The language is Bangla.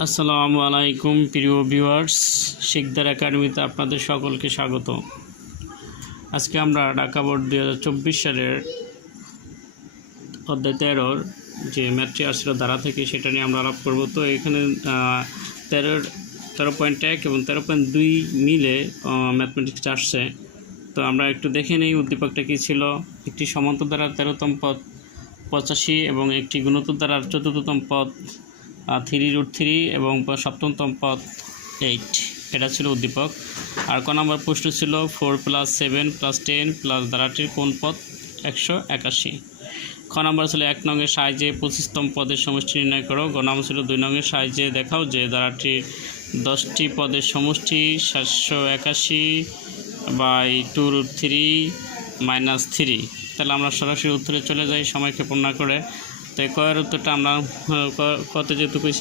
আসসালামু আলাইকুম প্রিয় ভিউয়ার্স, শিকদার একাডেমিতে আপনাদের সকলকে স্বাগত। আজকে আমরা ঢাকা বোর্ড 2024 সালের অধ্যায় 13 যে ম্যাথটি আসছিল ধারা থেকে সেটা নিয়ে আমরা আলাপ করব। তো এখানে 13.1 এবং 13.2 মিলে ম্যাথমেটিক্স আসছে। তো আমরা একটু দেখে নিই উদ্দীপকটা কী ছিল। একটি সমান্তর দ্বারা 13তম পদ 85 এবং একটি গুণোত্তর দ্বারা 14তম পদ 3√3 এবং 7তম পদ 8, এটা ছিল উদ্দীপক। আর ক নম্বর প্রশ্ন ছিল 4 + 7 + 10 প্লাস ধারাটির কোন পদ 181। খ নম্বর ছিল 1 নংয়ের সাহায্যে 25তম পদের সমষ্টি নির্ণয় করো। গ নম্বর ছিল 2 নংয়ের সাহায্যে দেখাও যে ধারাটির 10টি পদের সমষ্টি 781/2√3 - 3। তাহলে আমরা সরাসরি উত্তরে চলে যাই সময় ক্ষেপণ না করে। তো কয়ের উত্তরটা আমরা কত যেহেতু কইছে